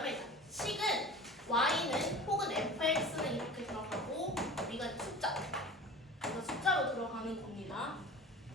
뭐냐면 식은 y는 혹은 fx는 이렇게 들어가고 우리가 숫자 이거 숫자로 들어가는 겁니다.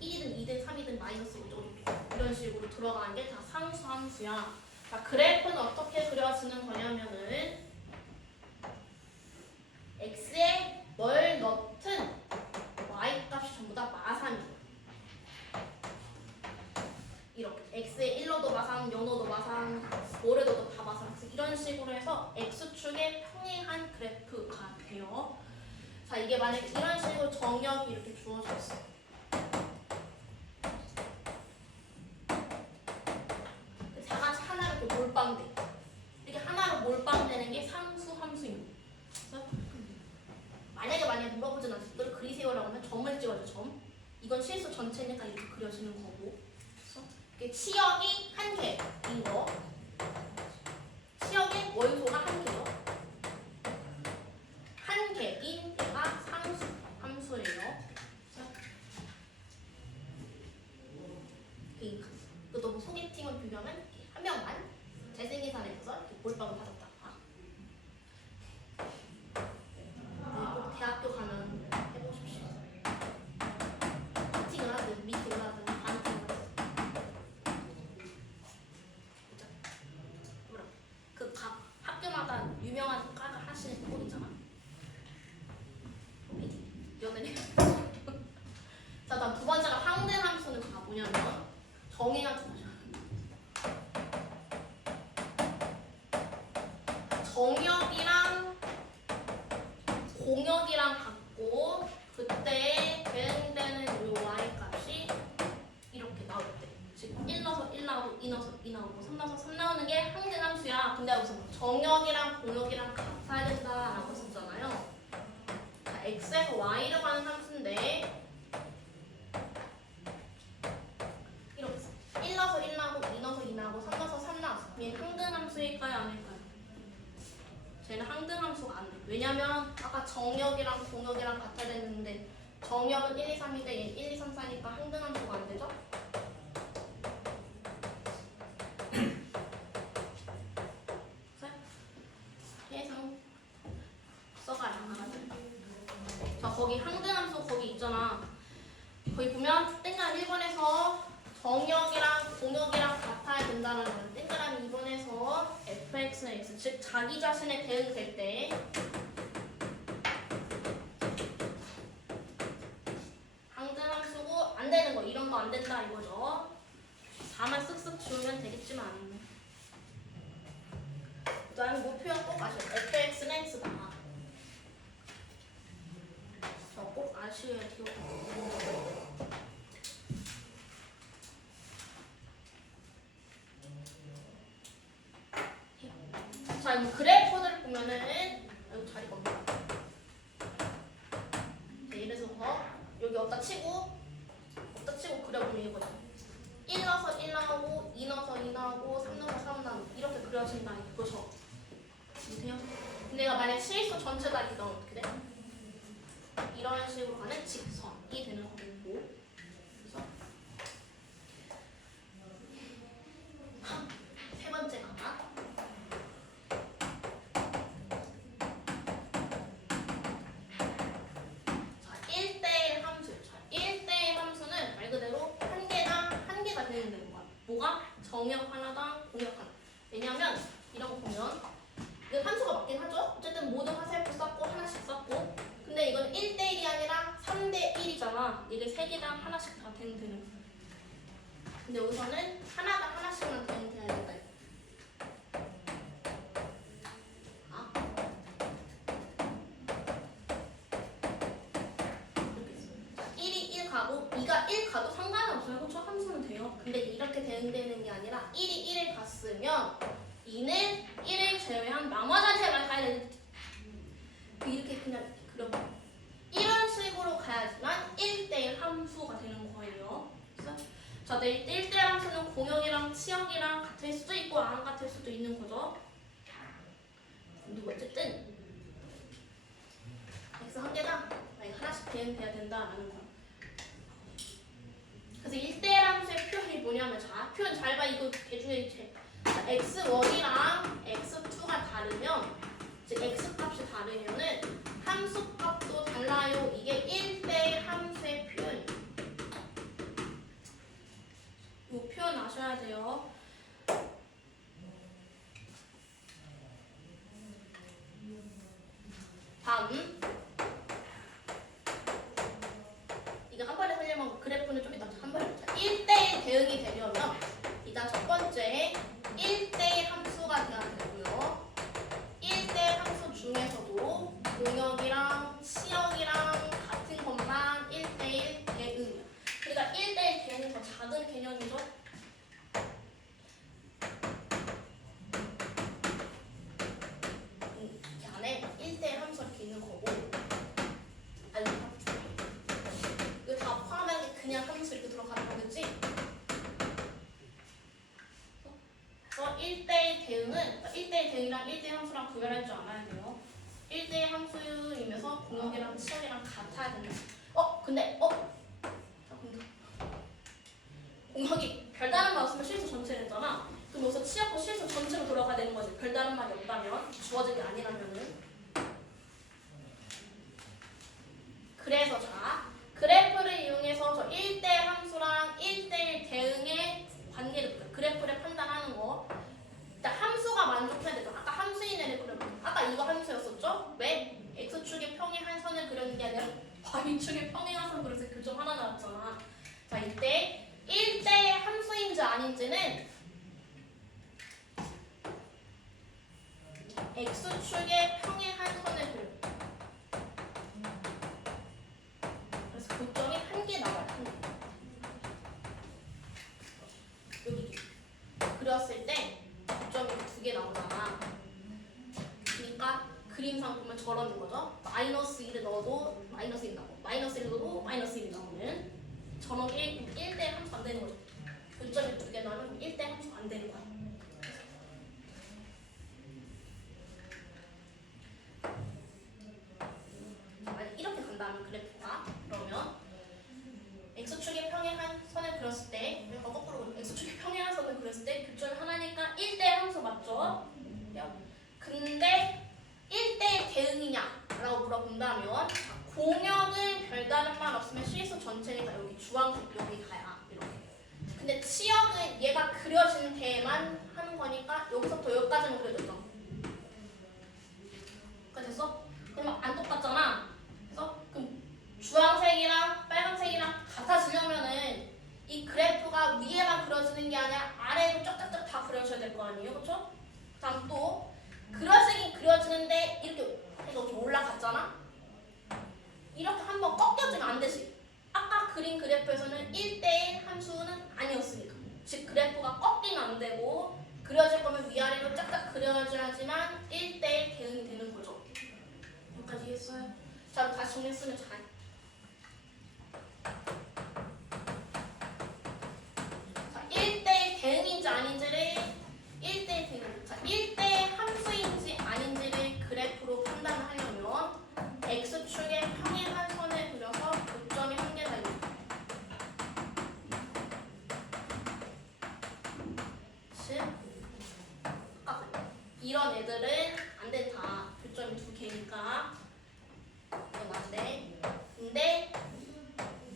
1이든 2든 3이든 마이너스 5죠. 이런 식으로 들어가는 게 다 상수 함수야. 자, 그래프는 어떻게 그려지는 거냐면은 x에 뭘 넣든 y 값이 전부 다 마상이에요. 이렇게 x에 1로도 마상, 0로도 마상, 5를 넣어도 다 마상. 그래서 이런 식으로 해서 x축의 평행한 그래프가 돼요. 자, 이게 만약에 이런 식으로 정역이 이렇게 주어져 있어. 다 같이 하나로 이렇게 몰빵돼. 이렇게 하나로 몰빵되는 게 상수 함수입니다. 그래서 만약에 만약에 물어보진 않았을 때 그리세요라고 하면 점을 찍어줘 점. 이건 실수 전체니까 이렇게 그려지는 거고. 그래서 이게 치역이 한 개인 거. 치역의 원소가 한 개요. 한 개인 얘가 상수 함수예요. 그래서 이- 그 너무 소개팅을 비교하면 한 명만 잘생긴 사람이 있어서 이렇게 몰빵을 받았다. 아. 네, 꼭 대학교 가면 해보십시오. 미팅을 하든 미팅을 하든 반팅을 하든. 그죠? 뭐라? 그 각 학교마다 유명한 과가 하시는 분 있잖아. 미팅. 연애를. 자, 다음 두 번째가 항등 함수는 다 뭐냐면 정의가 두 가지. 정역이랑 공역이랑 같고 그때 대응되는 요 y 값이 이렇게 나올 때. 지금 1 넣어서 1 나오고 2 넣어서 2 나오고 3 넣어서 3 나오는 게 항등 함수야. 근데 여기서 정역이랑 공역이랑 같아야 된다라고 했었잖아요. 자, x에서 y로 가는 함수인데 이렇게. 1 넣어서 1 나오고 2 넣어서 2 나오고 3 넣어서 3 나왔어 얘 항등 함수일까요? 아닐까요? 쟤는 항등 함수가 안 돼. 왜냐면 아까 정역이랑 공역이랑 같아야 됐는데 정역은 1, 2, 3인데 얘 1, 2, 3, 4니까 항등 함수가 안 되죠? 해상 써가야 자 거기 항등 함수 거기 있잖아. 거기 보면 땡그란 1번에서 정역이랑 공역이랑 같아야 된다는 거예요. 땡그란 2번에서 fx는 x 즉 자기 자신에 대응될 때 항등함수고 안 되는 거 이런 거 안 된다 이거죠. 4만 쓱쓱 지우면 되겠지만 그다음에 목표는 꼭 아셔. fx는 x다. 저 꼭 아셔야 돼요. 자, 이 그래프를 보면은 아이고 자리가 없네. 자, 이래서 여기 어디다 치고 어디다 치고 그려보면 이거죠. 1 넣어서 1 나오고 2 넣어서 2 나오고 3 넣어서 3 나오고 이렇게 그려진다 이거죠. 보세요. 근데 내가 만약 실수 전체 다 이렇게 넣으면 어떻게 돼? 이런 식으로 가는 직선이 되는 거고 그래서 세 번째가 자, 1대1 함수. 자, 1대1 함수는 말 그대로 한 개당 한 개가 되는 거야. 뭐가? 하나당 공역 하나. 왜냐면 이런 거 보면 이건 함수가 맞긴 하죠. 어쨌든 모든 화살표 썼고 하나씩 썼고. 근데 이건 1대1이 아니라 3대1이잖아. 이게 세 개당 하나씩 다 되는 되는 거야. 근데 여기서는 하나당 하나씩만 되는 돼야 된다. 아? 이렇게 있어요. 자, 1이 1 가고 2가 1 가도 상관없어요. 그렇죠? 함수는 돼요. 근데 이렇게 대응되는 게 아니라 1이 1을 갔으면 2는 1을 제외한 나머지 한테만 가야 되는 이렇게 그냥 그려봐. 이런 식으로 가야지만 1대1 함수가 되는 거예요. 자내 1대1 함수는 공역이랑 치역이랑 같을 수도 있고 안 같을 수도 있는 거죠. 근데 어쨌든 x 한 개당 하나씩 대응돼야 된다라는 거. 그래서 1대1 함수의 표현이 뭐냐면 자 표현 잘 봐 이거 대중에 제 자, x1이랑 x2가 다르면 즉 x 값이 다르면은 함수 값도 달라요. 이게 1대1 함수의 표현이에요. 이 표현 아셔야 돼요. 다음 이거 한 번에 설명하고 그래프는 좀 이따 한 번에 보자. 1 대1 대응이 되려면 일단 첫 번째 1대1 함수가 돼야 되고요. 1대1 함수 중에서도 공역이랑 치역이랑 같은 것만 1대1 대응이야. 그러니까 1대1 대응이 더 작은 개념이죠. 음, 이 안에 1대1 함수 이렇게 있는 거고 아니 이거 다 포함한 게 그냥 함수 이렇게 들어가는 거겠지? 그래서 1대1 대응은 1대1 대응이랑 1대1 함수랑 구별할 줄 알아야 돼요. 1대1 공역이랑 치역이랑 같아야 된다. 어? 근데 어? 자, 근데 공역이 별다른 말 없으면 실수 전체를 했잖아. 그럼 여기서 치역도 실수 전체로 돌아가야 되는 거지. 별다른 말이 없다면 주어진 게 아니라면은. 그래서 자 그래프를 이용해서 저 1대 함수랑 1대1 대응의 관계를. 그래프를 판단하는 거. 일단 함수가 만족해야 되죠. 아까 함수인 애를 그려볼게요. 아까 이거 함수였었죠? 왜? X축의 평행한 선을 그리는 게 아니라 y축의 평행한 선을 그려서 교점 하나 나왔잖아. 자 이때 1대 함수인지 아닌지는 x축의 평행한 선을 그려. 그래서 교점이 한 개 나와요. 한 개. 여기 그렸을 때 교점이 두 개 나오잖아. 그림상 보면 저러는 거죠. 마이너스 1을 넣어도 마이너스 1이 나오고 마이너스 1을 넣어도 마이너스 1이 나오는 저런 게 1대 함수 안 되는 거죠. 교점이 두개 나오면 1대 함수 안 되는 거야. 만약 이렇게 간다면 그래프가 그러면 x축의 평행한 선을 그렸을 때 내가 거꾸로 그려. x축의 평행한 선을 그렸을 때 교점이 하나니까 1대 함수 맞죠? 근데 1대 대응이냐라고 물어본다면 자, 공역은 별다른 말 없으면 실수 전체니까 여기 주황색 여기 가야 이렇게 근데 치역은 얘가 그려진 데만 하는 거니까 여기서부터 여기까지는 그려졌죠 그러니까 됐어? 그러면 안 똑같잖아 그래서 그럼 주황색이랑 빨간색이랑 같아지려면은 이 그래프가 위에만 그려지는 게 아니라 아래로 쫙쫙쫙 다 그려져야 될 거 아니에요 그렇죠? 다음 또 그려지긴 그려지는데 이렇게 해서 좀 올라갔잖아? 이렇게 한번 꺾여지면 안 되지. 아까 그린 그래프에서는 1대1 함수는 아니었으니까. 즉 그래프가 꺾이면 안 되고 그려질 거면 위아래로 짝짝 그려져야지만 1대1 대응이 되는 거죠. 여기까지 이해했어요? 자, 다시 정리했으면 잘. 자, 1대1 대응인지 아닌지를 1대1 대응. 자, 1대 함수인지 아닌지를 그래프로 판단하려면 x축의 평행한 선을 그려서 교점이 한 개다 있는 즉 아까 그랬 이런 애들은 안 된다. 교점이 두 개니까 이건 안 돼. 근데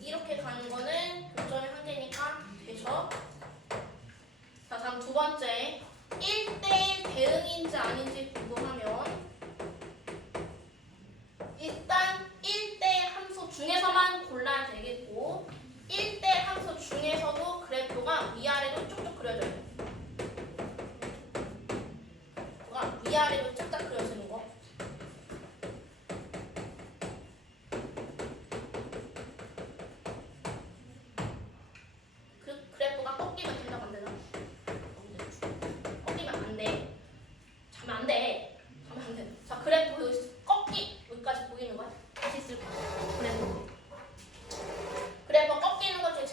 이렇게 가는 거는 교점이 한 개니까 되죠. 자, 다음 두 번째. 1대1 대응인지 아닌지 궁금하면 일단 1대 함수 중에서만 골라야 되겠고 1대 함수 중에서도 그래프가 위아래로 쭉쭉 그려져요. 뭐가 위아래로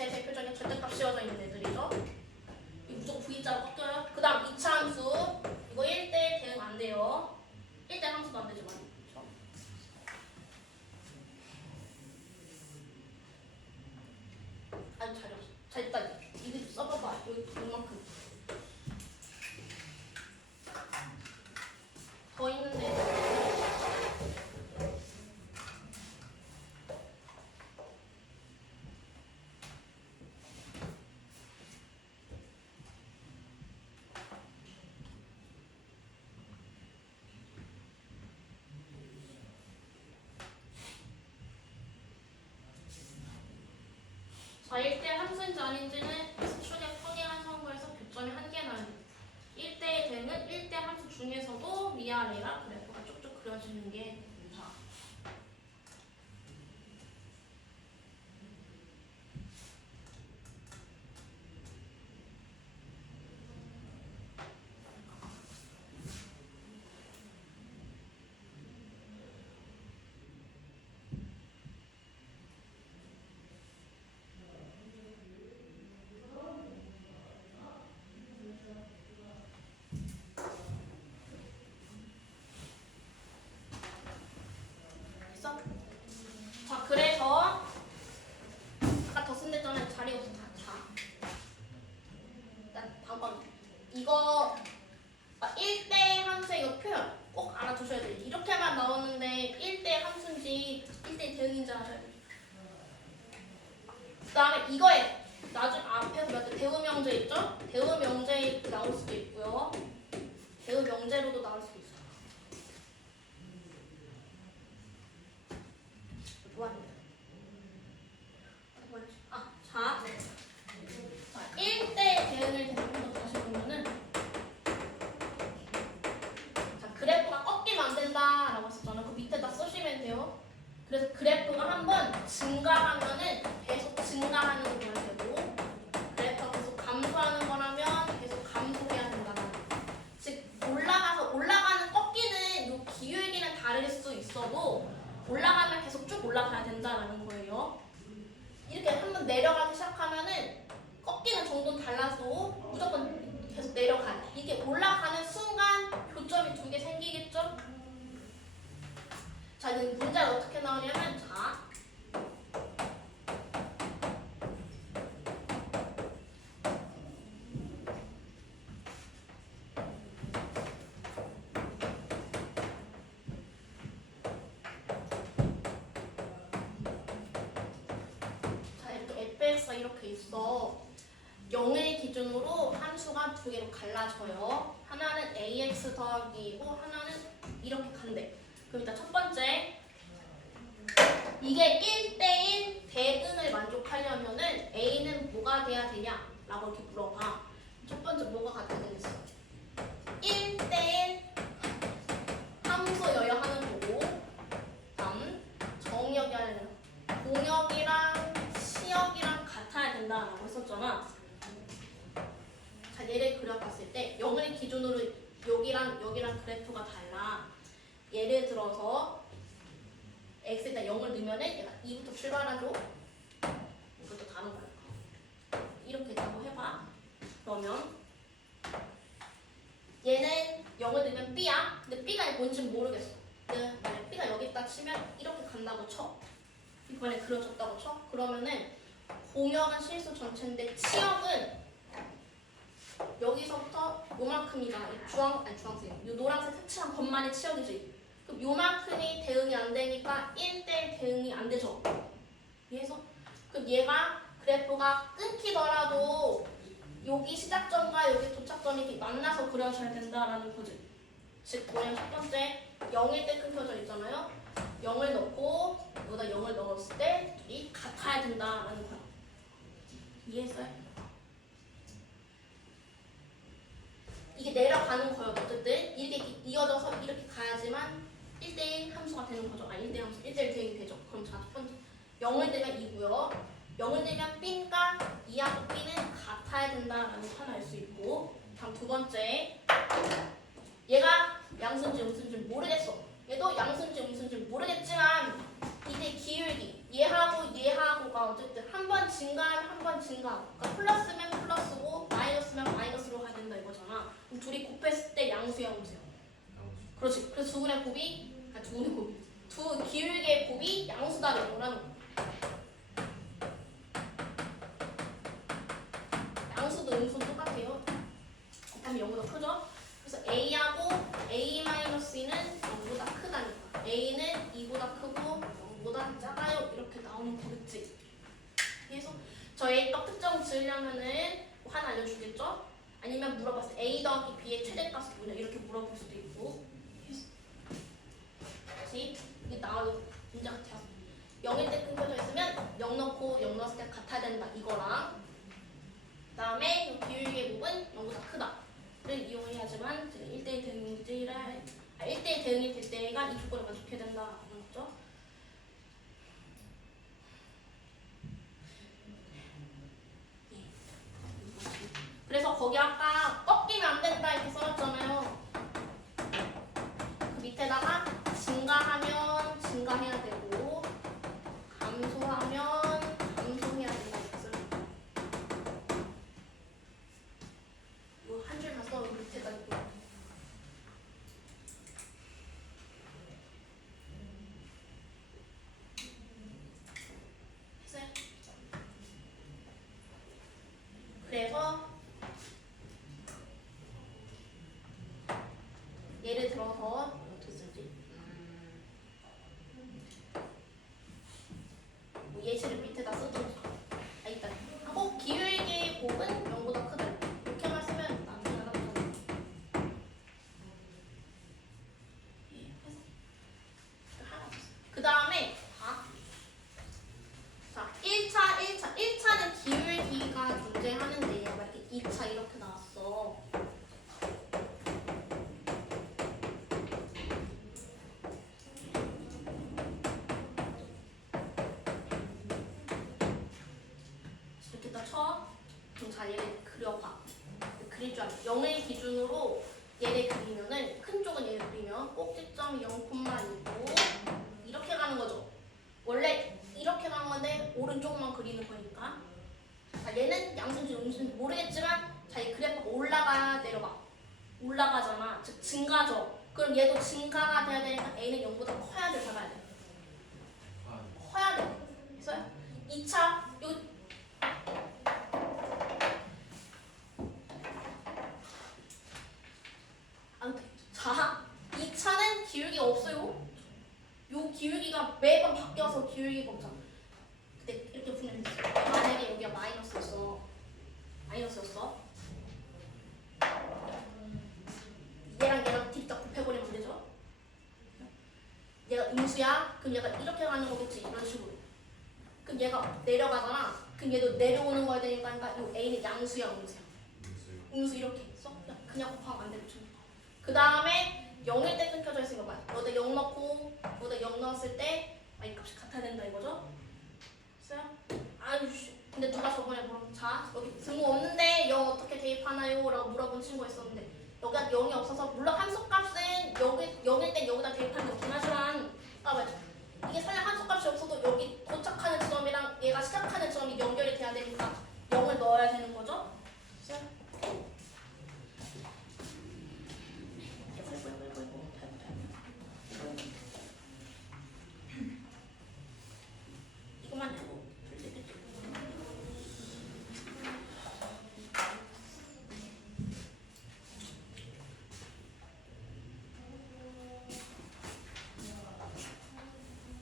제 대표적인 절대값 씌워져 있는 애들이죠. 이 무조건 V자로 꺾여요. 그 다음 2차 함수. 이거 1대 대응 안 돼요. 1대 함수도 안 되지만. 그렇죠? 아주 잘했어. 잘했다. 이거 써봐봐. 여기 이만큼. 4.1대 한순 전인지는 수축의 평행한 선거에서 교점이 한 개 나는 1대의 대는 1대 함수 중에서도 위아래가 그래프가 쭉쭉 그려지는 게 자, 이 문제가 어떻게 나오냐면 자. 자, 이렇게 fx가 이렇게 있어. 0을 기준으로 함수가 두 개로 갈라져요. 하나는 ax 더하기이고 하나는 이렇게 간대. 그럼 일단 첫 번째 이게 1대1 대응을 만족하려면은 a는 뭐가 돼야 되냐? 라고 이렇게 물어봐. 첫 번째 뭐가 같아야 되겠어? 1대1 함수여야 하는 거고 다음 정역이 아니라 공역이랑 시역이랑 같아야 된다라고 했었잖아. 자, 얘를 그려봤을 때 0을 기준으로 여기랑 여기랑 그래프가 달라. 예를 들어서 x에다 0을 넣으면은 얘가 2부터 출발하죠. 이것도 다른 거야. 이렇게 한번 해봐. 그러면 얘는 0을 넣으면 b야. 근데 b가 뭔지 모르겠어. 근데 만약 b가 여기 있다 치면 이렇게 간다고 쳐. 이번에 그려졌다고 쳐? 그러면은 공역은 실수 전체인데 치역은 여기서부터 요만큼이다. 이 주황 아니 주황색, 요 노란색 색칠한 것만이 치역이지. 요만큼이 대응이 안 되니까 1대 대응이 안 되죠. 이해해서? 그럼 얘가 그래프가 끊기더라도 여기 시작점과 여기 도착점이 만나서 그려져야 된다라는 거지. 즉 뭐냐면 첫 번째 0일 때 끊겨져 있잖아요. 0을 넣고 여기다 0을 넣었을 때 둘이 같아야 된다라는 거야. 이해했어요? 이게 내려가는 거예요. 어쨌든 이렇게 이어져서 이렇게 가야지만 1대1 함수가 되는 거죠. 아 1대1 함수, 1대1 대응이 되죠. 그럼 자, 첫 번째 0을 되면 2고요. 0을 되면 B니까 2하고 B는 같아야 된다라는 거 하나 알수 있고 다음 두 번째 얘가 양수인지 음수인지 모르겠어. 얘도 양수인지 음수인지 모르겠지만 이때 기울기 얘하고 얘하고가 어쨌든 한 번 증가하면 한 번 증가. 그러니까 플러스면 플러스고 마이너스면 마이너스로 가야 된다 이거잖아. 그럼 둘이 곱했을 때 양수야 음수야. 그렇지. 그래서 두 분의 곱이 아, 두 분의 곱이 두 기울기의 곱이 양수다라는 거라는 거. 양수도 음수도 똑같아요. 곱하면 0보다 크죠? 그래서 A하고 A-E는 0보다 크다니까. A는 2보다 크고 0보다 작아요. 이렇게 나오면 되겠지. 그래서 저희 떡 특정 지으려면은 뭐 하나 알려주겠죠? 아니면 물어봤을 때 A 더하기 B의 최대값이 뭐냐 이렇게 물어볼 수도 있고. 다시 이게 나와도 문제 같아요. 0일 때 끊겨져 있으면 0 넣고 0 넣었을 때 같아야 된다 이거랑 그 다음에 이 기울기의 곱은 0보다 크다를 이용해야지만 1대1 대응일지를 아, 1대1 대응이 될 때가 이 조건을 만족해야 된다 맞죠? 예. 그래서 거기 아까 꺾이면 안 된다 이렇게 써놨잖아요. 그 밑에다가 증가하면 증가해야 되고 감소하면 감소해야 된다 이렇게 써요. 이거 한 줄만 써 밑에다 이거. 했어요? 그래서 예를 들어서 어떻게 쓰지? 뭐 예시를 밑에다 쓰든지 아 일단 하고 기울기의 곱은 0보다 크다 이렇게만 쓰면 남자가 나잖아 그 다음에 봐. 자 1차 1차 1차는 기울기가 존재하는데 만약에 2차 이렇게 나왔어 이렇게 딱 쳐. 그럼 자 얘를 그려봐. 그릴 줄 알아. 0을 기준으로 얘를 그리면은 큰 쪽은 얘를 그리면 꼭지점 0,2고 이렇게 가는 거죠. 원래 이렇게 가는 건데 오른쪽만 그리는 거니까. 자 얘는 양수인지 음수인지 모르겠지만 자 이 그래프가 올라가 내려가. 올라가잖아. 즉 증가죠. 그럼 얘도 증가가 돼야 되니까 A는 0보다 커야 돼, 작아야 돼. 커야 돼. 그래서 2차 요 아무튼 자 2차는 기울기가 없어요. 요 기울기가 매번 바뀌어서 기울기가 없잖아. 근데 이렇게 풀면 돼. 만약에 여기가 마이너스였어. 마이너스였어. 얘랑 얘랑 뒷딱 곱해버리면 안 되죠? 얘가 음수야? 그럼 얘가 이렇게 가는 거겠지 이런 식으로. 그럼 얘가 내려가잖아. 그럼 얘도 내려오는 거야 되니까 그러니까 이 A는 양수야 음수야. 음수 이렇게 써? 그냥, 그냥 곱하면 안 되죠. 그 다음에 0일 때 끊겨져 있으니까 말. 여기다 0 넣고 여기다 0 넣었을 때 아, 이 값이 같아야 된다 이거죠? 됐어요? 아유 씨. 근데 누가 저번에 물어 자 여기 등호 없는데 0 어떻게 대입하나요? 라고 물어본 친구가 있었는데 여기가 0이 없어서 물론